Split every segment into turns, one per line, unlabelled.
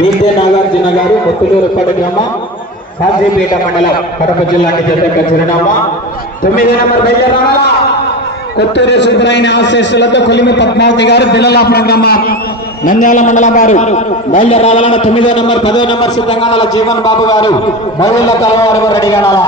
ఈద్దే నాగార్జున గారు ముత్తులూరుపల్లి గ్రామం కాజీపేట మండలం కడప జిల్లాకి చెందిన చిరునామా తొమ్మిది నెంబర్ బయలుదేరాలా కొత్తూరు సుబ్బరాయని ఆశీస్సులతో కొలిమి పద్మావతి గారు బిల్లలాపురం గ్రామం నంద్యాల మండలం వారు బయలుదేరాలన్న తొమ్మిదో నెంబర్ పదో నెంబర్ సిద్ధంగా నల్ల జీవన్ బాబు గారు మౌళ్ళ తలవారు రెడీగా నాలా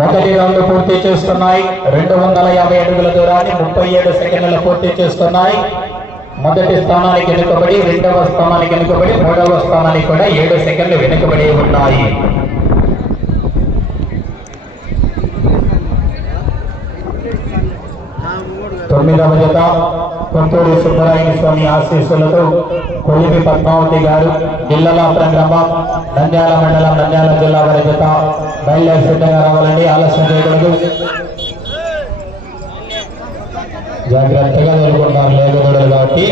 మొదటి రౌండ్ పూర్తి చేస్తున్నాయి. రెండు వందల యాభై అడుగుల దూరాన్ని ముప్పై ఏడు సెకండ్లు పూర్తి చేస్తున్నాయి. మొదటి స్థానానికి వెనుకబడి రెండవ స్థానానికి వెనుకబడి మూడవ స్థానానికి కూడా ఏడు సెకండ్లు వెనుకబడి ఉన్నాయి. తొమ్మిదవ జత. కొంతూరు సుబ్బరాయణ స్వామి ఆశీస్సులతో కొలిమి పద్మావతి గారు ఇళ్ళలాపురం గ్రామం నంద్యాల మండలం నంద్యాల జిల్లా వారి జత బయలుదేరి సిద్ధంగా రావాలండి. ఆలస్యం చేయకూడదు. జాగ్రత్తగా ఎదుర్కొంటారు లేకపోవడం కాబట్టి.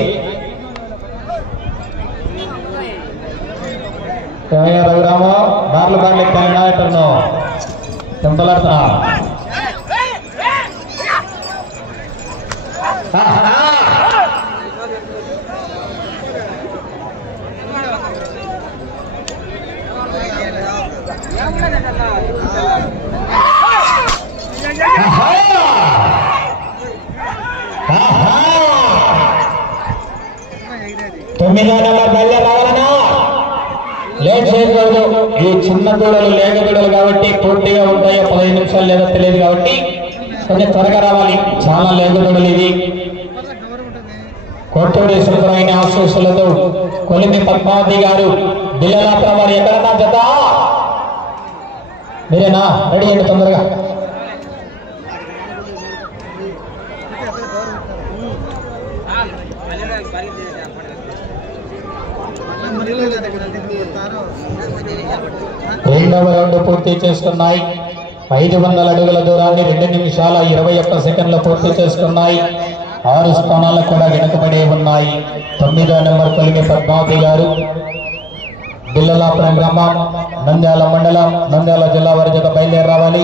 ఏమయ్యా రఘురామ? బార్లు బార్లు ఎక్కాలి అంటున్నావు చెంపలాడుతున్నా తొమ్మిదో నెంబర్ బయలుదేరి రావాలన్నా లేట్ చేయకూడదు ఈ చిన్న దూడలు లేక దూడలు కాబట్టి పూర్తిగా ఉంటాయో పదహైదు నిమిషాలు లేదో తెలియదు కాబట్టి కొంచెం త్వరగా రావాలి. చాలా లేక దూడలు ఇది కోటూరి సుందరమైన ఆశీస్సులతో కొలిమి పద్మావతి గారు బిల్లలాపురం వారు ఎక్కడన్నా జత? మీరేనా? రెడీ అండి తొందరగా. రెండవ రౌండ్ పూర్తి చేస్తున్నాయి ఐదు వందల అడుగుల దూరాన్ని రెండు నిమిషాల ఇరవై ఒక్క సెకండ్లు పూర్తి చేసుకున్నాయి. ఆరు స్థానాలు కూడా వెనుకబడి ఉన్నాయి. తొమ్మిదో నెంబర్ కొలిమి పద్మావతి గారు. బిల్లలాపురం గ్రామం నంద్యాల మండలం నంద్యాల జిల్లా వారి జత బయలుదేరి రావాలి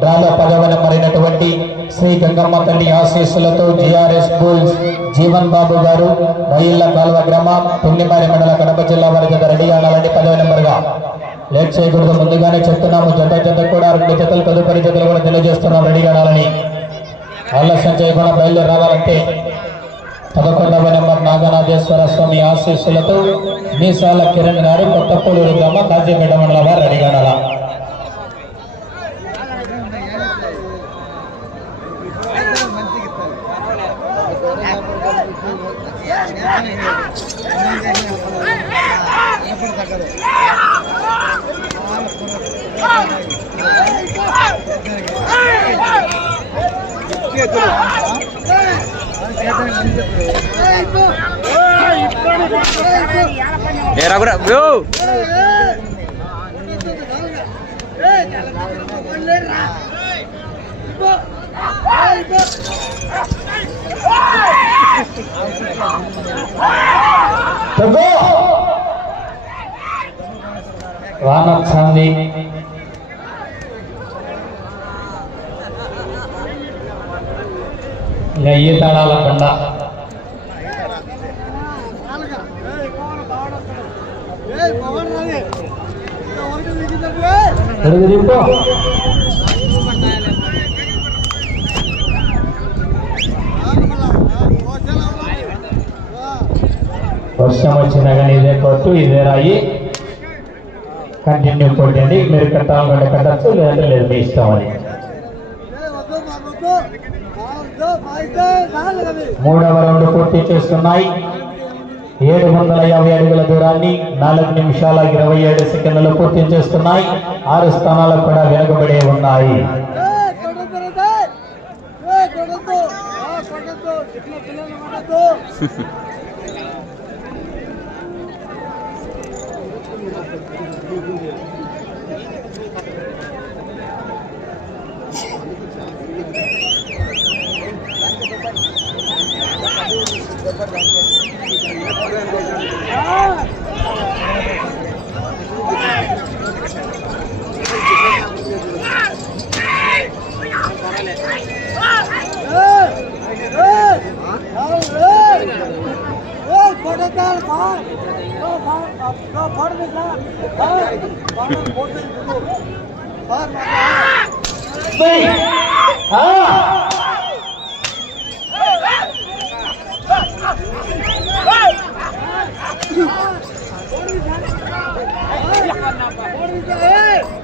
డ్రాలో పదవ నెంబర్ అయినటువంటి శ్రీ గంగమ్మ తల్లి ఆశీస్సులతో జిఆర్ఎస్ బుల్స్ జీవన్ బాబు గారు రైళ్ళ కాలువ గ్రామం పుణ్యమారి మండల కడప జిల్లా వారి జత రెడీ ఆడాలండి పదవ నెంబర్గా లేట్ చేయకూడదు ముందుగానే చెప్తున్నాము. జత జత కూడా రెండు జతలు తదుపరి జతలు కూడా తెలియజేస్తున్నాం రెడీ ఆడాలని ఆలస్యం చేయకుండా బయలుదేరి రావాలంటే పదకొండవ నెంబర్ నాగనాథేశ్వర స్వామి ఆశీస్సులతో మీసాల కిరణ్ గారు కొత్తపూలూరు గ్రామ కాజీపేట మండల వారు అడిగాడాల
ఏ రఘురా
వానొచ్చింది ఇంకా ఈ తాళాల కొండ దింపు వర్షం వచ్చినా కానీ ఇదే కొట్టు ఇదే రాయి. కంటిన్యూ కొట్టండి. మీరు కట్టాలనుకుంటే కట్టచ్చు లేదంటే లేదు మీ ఇష్టం అని. మూడవ రౌండ్ పూర్తి చేస్తున్నాయి. ఏడు వందల యాభై అడుగుల దూరాన్ని నాలుగు నిమిషాల ఇరవై ఏడు సెకండ్లు పూర్తి చేస్తున్నాయి. ఆరు స్థానాలు కూడా వెనుకబడే ఉన్నాయి.
Thank
you. Tì Hả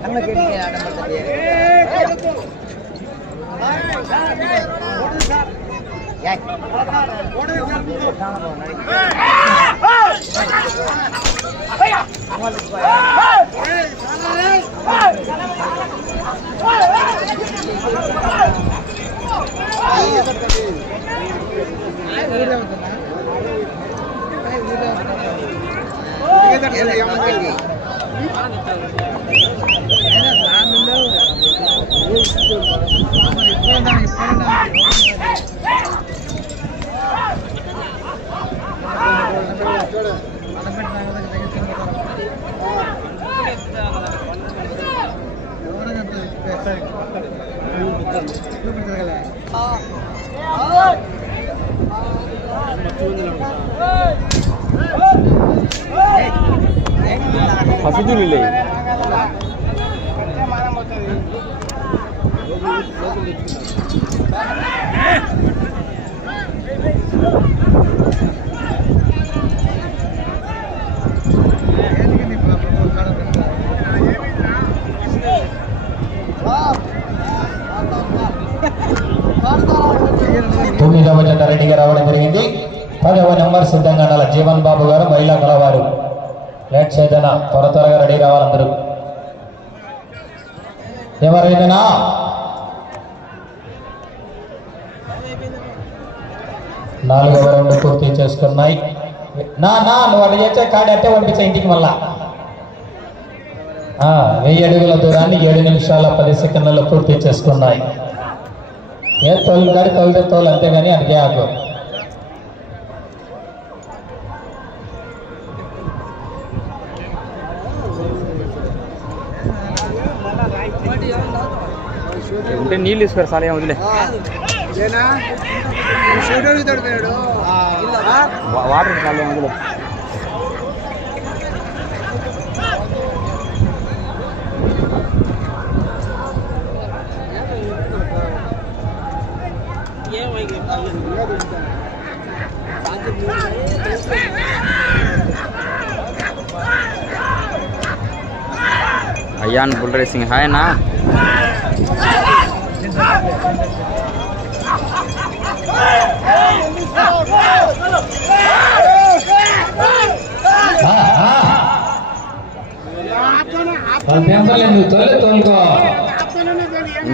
நம்ம கேட்டீங்க நம்ம கேட்டீங்க Kita kena yang lagi. Enak,
ambil dulu.
మసీదులు
లేవు
తొమ్మిదవ జెండా రెడ్డిగా రావడం జరిగింది. పదవ నెంబర్ సిద్ధంగా జీవన్ బాబు గారు మహిళా కళవారు. లేట్ చేదన త్వర త్వరగా రెడీ కావాలందరూ ఎవరైనా? నాలుగవ రెండు పూర్తి చేసుకున్నాయి. నా నా నువ్వు అటు చేస్తే కాడి అట్టే పంపించే ఇంటికి మళ్ళా. వెయ్యి అడుగుల దూరాన్ని ఏడు నిమిషాల పది సెకండ్లలో పూర్తి చేసుకున్నాయి. ఏ తోలు కాడి తోలితే తోలు అంతేగాని అడిగే ఆకు
ఉంటే నీళ్ళు ఇస్తారు సార్ ఏం వదిలే వా- వాటర్ సార్ ఏం వదిలే అయ్యాన్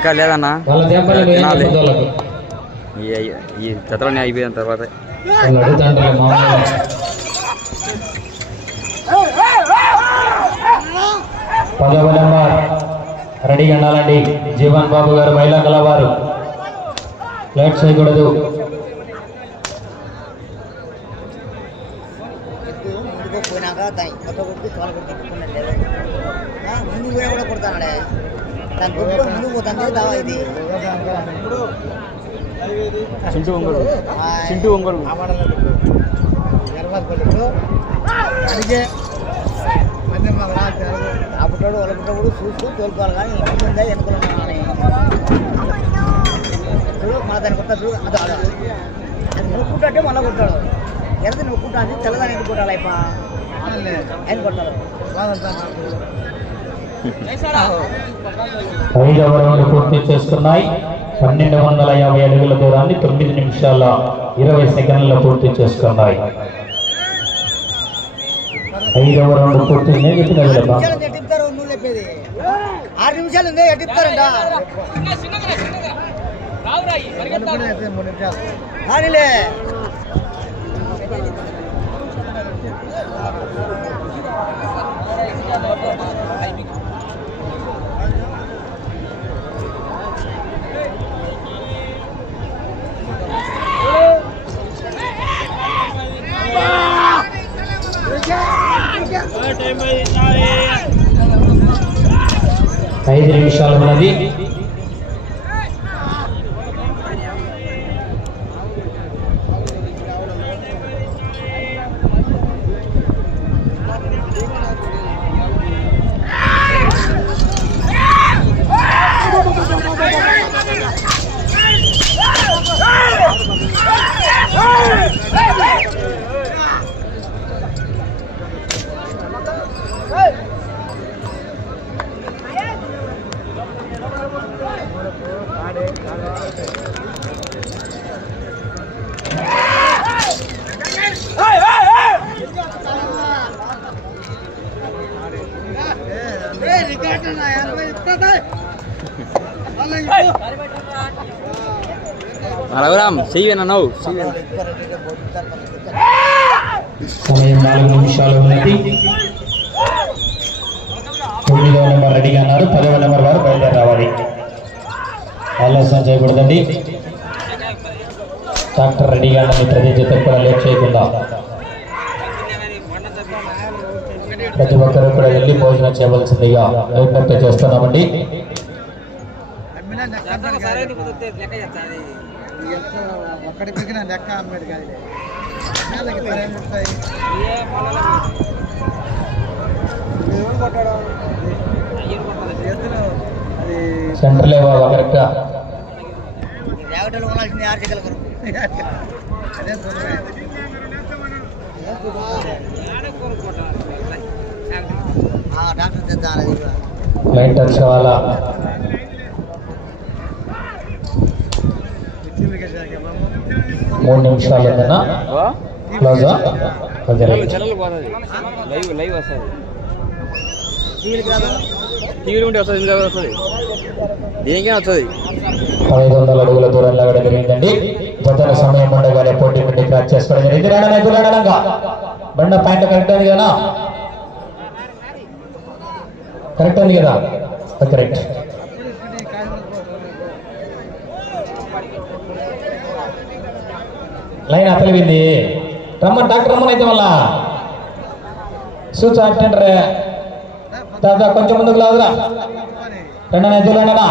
ఇంకా లేదన్నా
వాళ్ళ దెబ్బలు నువ్వు ఏం
తినాలి.
చెప్పదు వాళ్ళకు.
ఈ ఈ జతలన్నీ అయిపోయిన తర్వాత.
వాళ్ళు అడుగుతాంటారు మామూలుగా పదవ నెంబర్ రెడీగా ఉండాలండి. జీవన్ బాబు గారు మహిళా కలవారు లేట్ చేయకూడదు.
ముందుకు పోయినాక దాని కొత్త కొడుకు తోల కొడుకు తిప్పుకున్నట్లేదు ముందుకు పోయినా కూడా కొడతాడే దాని కొడుకు ముందుకు పోతుంది దావా ఇది
చింటూ ఒంగోలు చింటూ ఒంగోలు
అందుకే అప్పుడోడు వాళ్ళ పుట్టప్పుడు చూస్తూ తోలుకోవాలి కానీ ముందుందా వెనుకలున్నామని చూడు మన దాని కొత్త చూడు అది ఆడ. అది నువ్వు కుట్టే మళ్ళీ కొట్టాడు ఎరది నువ్వు కుట్టాలి తెల్లదాని ఎందుకు కొట్టాలి అయిపో ఆయన కొట్టాలి
ఐదవ రౌండ్ పూర్తి చేస్తున్నాయి. పన్నెండు వందల యాభై అడుగుల దూరాన్ని తొమ్మిది నిమిషాల ఇరవై సెకండ్లలో పూర్తి చేస్తున్నాయి. ఐదవ రౌండ్ పూర్తి నేను చెప్పిన
ఆరు నిమిషాలు ఉంది ఎట్టిస్తారంట కానీలే
రఘురామ్ చెయ్యి నవ్వు చెయ్యి
సమయం నాలుగు నిమిషాలు ఉన్నది తొమ్మిదవ నెంబర్ రెడీగా అన్నారు పదవ నెంబర్ వారు బయలుదేరి రావాలి ఆలస్యం చేయకూడదండి డాక్టర్ రెడీగా ఉన్నది ప్రతి జత కూడా లేట్ చేయకుండా. ప్రతి ఒక్కరు కూడా వెళ్ళి భోజనం చేయవలసిందిగా విజ్ఞప్తి చేస్తున్నామండి.
ఒక్కడి పిగిన లెక్క రేవటలు కొనాల్సింది ఆరు చెక్కలు అదే డాక్టర్ తెద్దాం అది కూడా.
లైన్ టచ్ కావాలా? మూడు నిమిషాలు.
ఛానల్ పోతుంది. లైవ్ లైవ్ వస్తుంది.
టీవీలు
ఉంటే వస్తుంది ఇంకా వస్తుంది? దేనికైనా వస్తుంది.
పదహైదు వందల అడుగుల దూరంలో లాగడం జరిగిందండి. జతల సమయం ఉండగానే పోటీ పెట్టి క్రాక్ చేసుకోవడం జరిగింది. రాణా ఎదురాడనంగా బండ పాయింట్ కరెక్ట్ ఉంది కదా? కరెక్ట్ ఉంది కదా? కరెక్ట్. లైన్ అతలివింది రమ్మని డాక్టర్ రమ్మని అయితే మళ్ళా. సూచన అటెండర్ దాదా కొంచెం ముందుకు లాదురా రెండన ఎదురు రెండనా